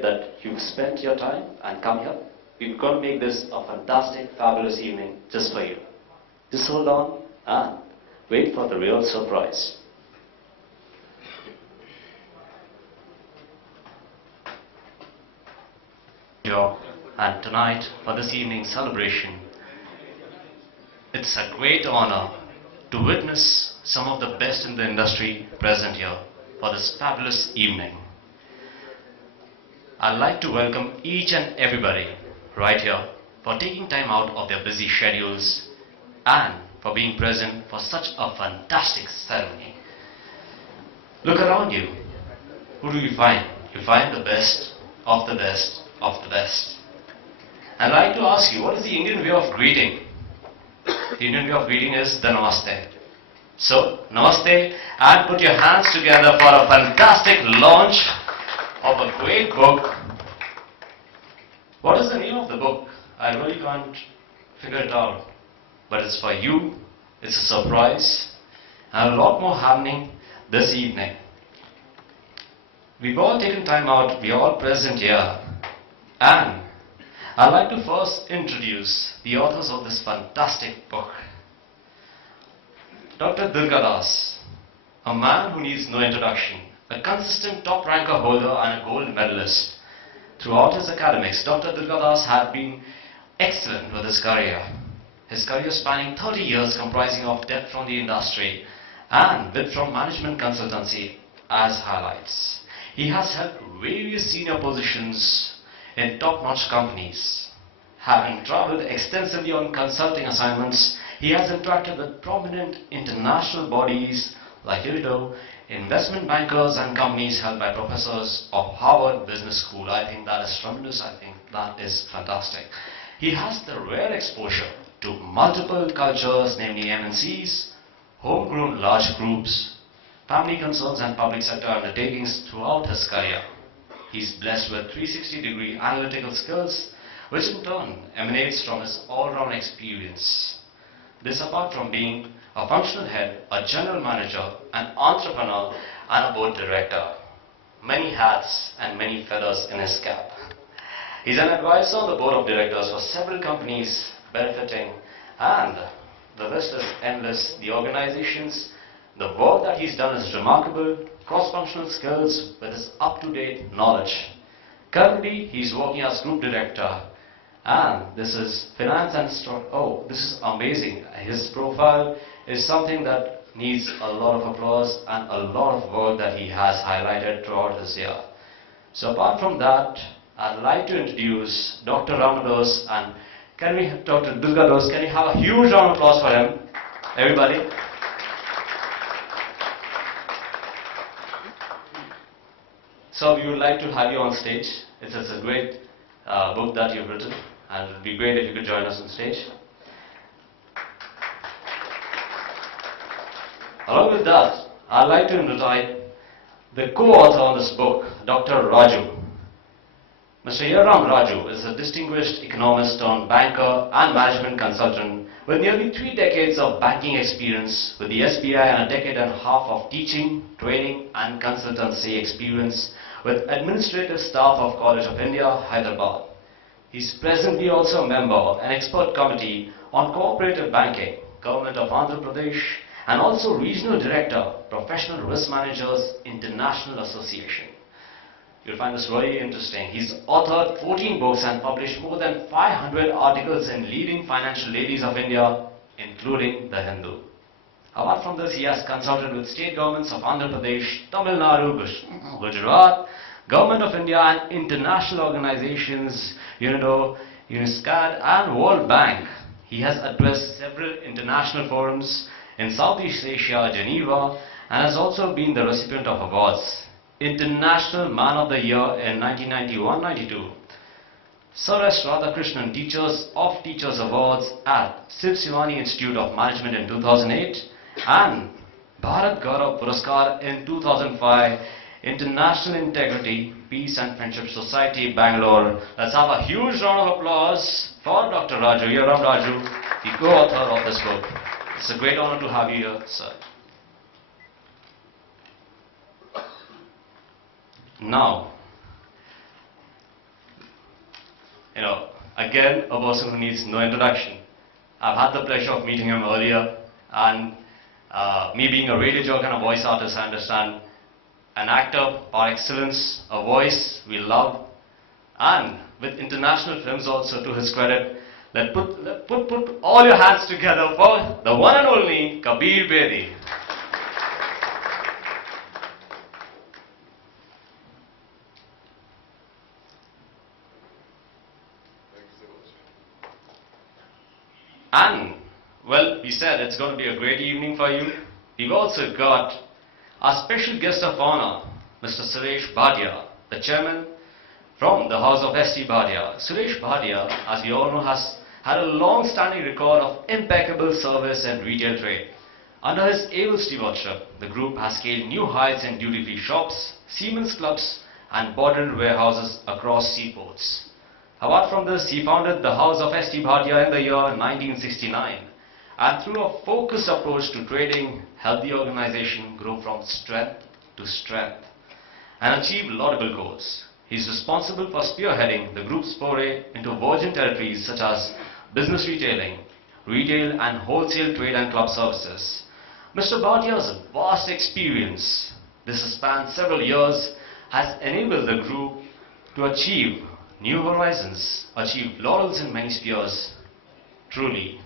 appreciate that you've spent your time and come here. We're going to make this a fantastic, fabulous evening just for you. Just hold on and wait for the real surprise. And tonight, for this evening's celebration, it's a great honor to witness some of the best in the industry present here for this fabulous evening. I'd like to welcome each and everybody right here for taking time out of their busy schedules and for being present for such a fantastic ceremony. Look around you. Who do you find? You find the best of the best of the best. I'd like to ask you, what is the Indian way of greeting? The Indian way of greeting is the Namaste. So, Namaste, and put your hands together for a fantastic launch of a great book. What is the name of the book? I really can't figure it out. But it's for you, it's a surprise, and a lot more happening this evening. We've all taken time out, we are all present here, and I'd like to first introduce the authors of this fantastic book. Dr. Durgadoss, a man who needs no introduction, a consistent top ranker holder and a gold medalist. Throughout his academics, Dr. Durgadoss had been excellent with his career. His career spanning 30 years comprising of depth from the industry and width from management consultancy as highlights. He has held various senior positions in top-notch companies. Having traveled extensively on consulting assignments, he has interacted with prominent international bodies like investment bankers and companies held by professors of Harvard Business School. I think that is tremendous. I think that is fantastic. He has the rare exposure to multiple cultures, namely MNCs, homegrown large groups, family concerns and public sector undertakings throughout his career. He's blessed with 360-degree analytical skills, which in turn emanates from his all-round experience. This apart from being a functional head, a general manager, an entrepreneur and a board director. Many hats and many feathers in his cap. He's an advisor on the board of directors for several companies benefiting, and the list is endless. The organizations, the work that he's done is remarkable, cross-functional skills with his up-to-date knowledge. Currently, he's working as group director, and this is finance and this is amazing. His profile is something that needs a lot of applause and a lot of work that he has highlighted throughout this year. So apart from that, I'd like to introduce Dr. Durgadoss, and Dr. Durgadoss, can we have a huge round of applause for him, everybody? So we would like to have you on stage. It's a great book that you've written, and it would be great if you could join us on stage. Along with that, I'd like to invite the co-author on this book, Dr. Raju. Mr. Raju is a distinguished economist turned banker and management consultant with nearly 3 decades of banking experience with the SBI and a decade and a half of teaching, training and consultancy experience with administrative staff of College of India, Hyderabad. He is presently also a member of an expert committee on cooperative banking, Government of Andhra Pradesh, and also Regional Director, Professional Risk Managers International Association. You'll find this really interesting. He's authored 14 books and published more than 500 articles in leading financial dailies of India, including The Hindu. Apart from this, he has consulted with state governments of Andhra Pradesh, Tamil Nadu, Gujarat, Government of India and international organizations, UNISCAD and World Bank. He has addressed several international forums in Southeast Asia, Geneva, and has also been the recipient of awards. International Man of the Year in 1991-92. Sir S. Radhakrishnan Teachers of Teachers Awards at Siv Shivani Institute of Management in 2008 and Bharat Gaurav Puraskar in 2005, International Integrity, Peace and Friendship Society, Bangalore. Let's have a huge round of applause for Dr. Raju, Raju, the co-author of this book. It's a great honor to have you here, sir. Now, again, a person who needs no introduction. I've had the pleasure of meeting him earlier, and me being a radio jockey and a voice artist, I understand an actor par excellence, a voice we love, and with international films also to his credit. Put all your hands together for the one and only Kabir Bedi. And, well, we said it's going to be a great evening for you. We've also got our special guest of honor, Mr. Suresh Bhatia, the chairman from the House of S.T. Bhatia. Suresh Bhatia, as we all know, has had a long-standing record of impeccable service and retail trade. Under his able stewardship, the group has scaled new heights in duty-free shops, Siemens clubs, and Boardroom warehouses across seaports. Apart from this, he founded the House of S.T. Bhatia in the year 1969, and through a focused approach to trading, helped the organization grow from strength to strength and achieve laudable goals. He is responsible for spearheading the group's foray into virgin territories such as business retailing, retail and wholesale trade and club services. Mr. Bhatia's vast experience, this spans several years, has enabled the group to achieve new horizons, achieve laurels in many spheres. Truly,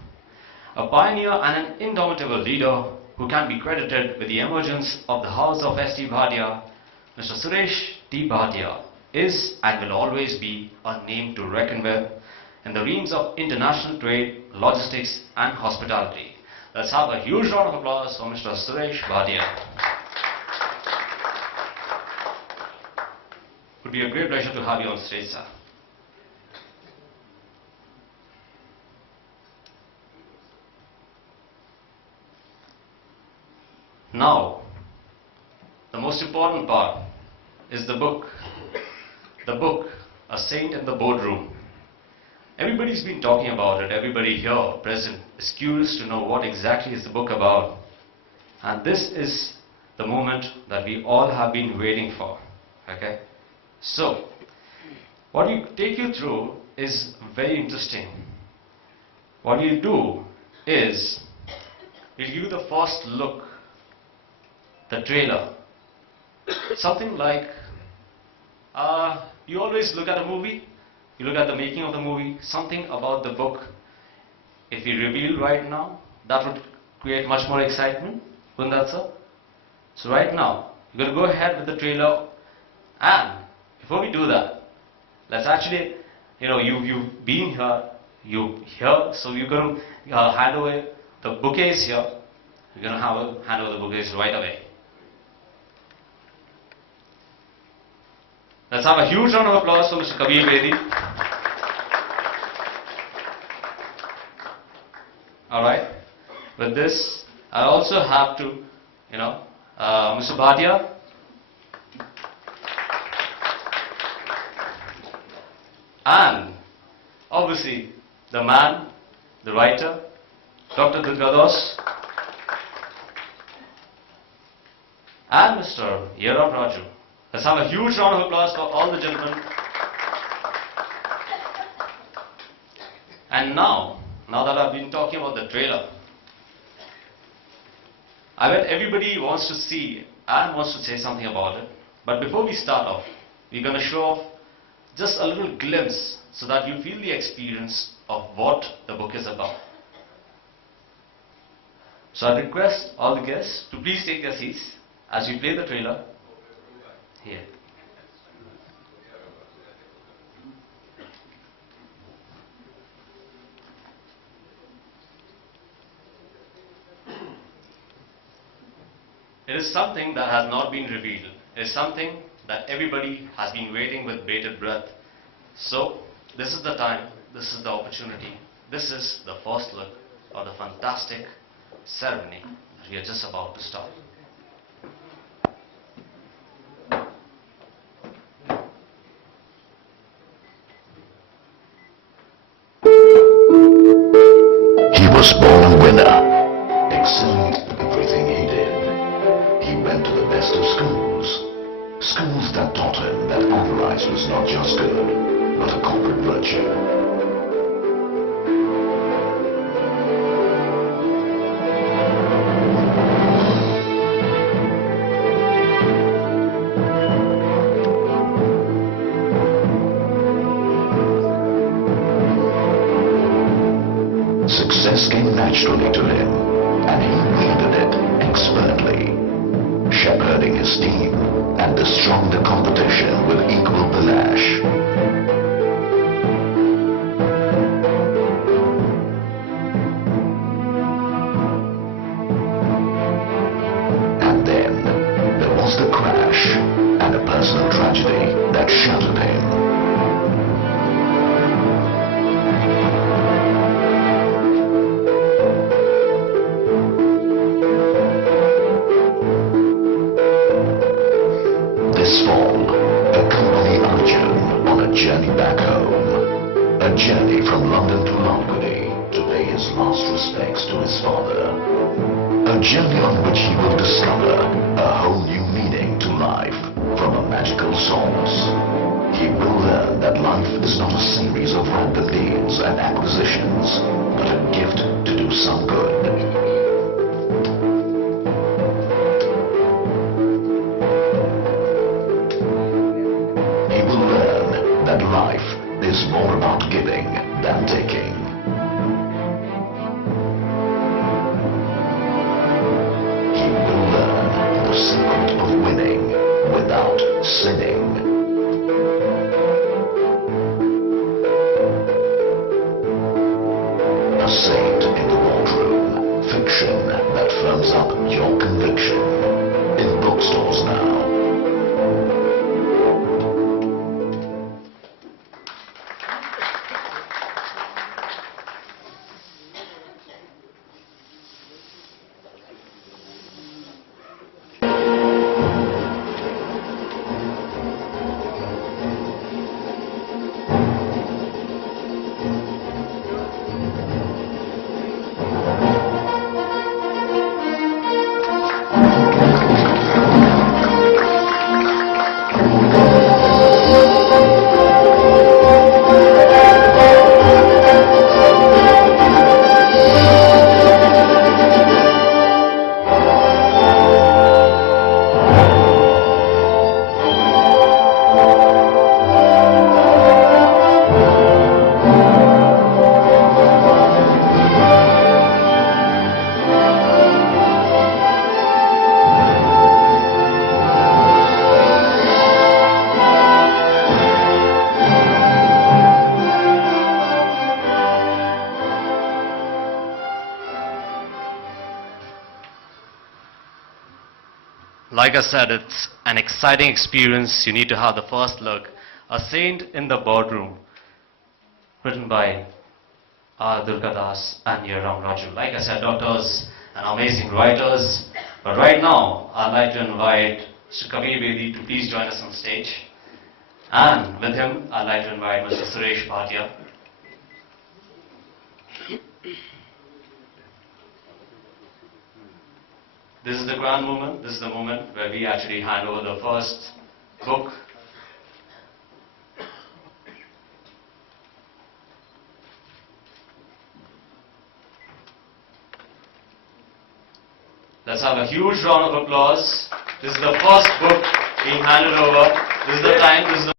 a pioneer and an indomitable leader who can be credited with the emergence of the House of S.T. Bhatia, Mr. Suresh T. Bhatia is and will always be a name to reckon with in the realms of international trade, logistics and hospitality. Let's have a huge round of applause for Mr. Suresh Bhatia. It would be a great pleasure to have you on stage, sir. Now, the most important part is the book. The book, A Saint in the Boardroom. Everybody's been talking about it. Everybody here present is curious to know what exactly is the book about. And this is the moment that we all have been waiting for. Okay? So, what we take you through is very interesting. What you do is, we'll give you the first look, the trailer. Something like, you always look at a movie, you look at the making of the movie, something about the book. If we reveal right now, that would create much more excitement, wouldn't that, sir? So right now, we're going to go ahead with the trailer, and before we do that, let's actually, you've been here, so you're going to hand over the bouquets here. We're going to hand over the bouquets right away. Let's have a huge round of applause for Mr. Kabir Bedi. Alright, with this, I also have to, Mr. Bhatia. And, obviously, the man, the writer, Dr. Durgadoss. And Mr. Raju. Let's have a huge round of applause for all the gentlemen. And now that I've been talking about the trailer, I bet everybody wants to see and wants to say something about it. But before we start off, we're going to show off just a little glimpse so that you feel the experience of what the book is about. So I request all the guests to please take their seats as we play the trailer. Here. It is something that has not been revealed. It is something that everybody has been waiting with bated breath. So, this is the time, this is the opportunity, this is the first look of the fantastic ceremony that we are just about to start. He was born a winner, excellent at everything he did. He went to the best of schools, schools that taught him that otherwise was not just good. but a corporate virtue. Success came naturally to him, and he wielded it expertly, shepherding his team and destroying the competition with equal panache. And then there was the crash and a personal tragedy that shattered him. This fall, accompany Arjun on a journey back home. A journey from London to Lalgudi to pay his last respects to his father. A journey on which he will discover a whole new meaning to life from a magical source. He will learn that life is not a series of random deals and acquisitions, but a gift to do some good. That life is more about giving than taking. He will learn the secret of winning without sinning. A saint in the boardroom, fiction that firms up your conviction. In bookstores now. Like I said, it's an exciting experience. You need to have the first look. A Saint in the Boardroom, written by Durgadoss and Raju. Like I said, doctors and amazing writers. But right now, I'd like to invite Mr. Kabir Bedi to please join us on stage. And with him, I'd like to invite Mr. Suresh Bhatia. This is the grand moment. This is the moment where we actually hand over the first book. Let's have a huge round of applause. This is the first book being handed over. This is the time. This is the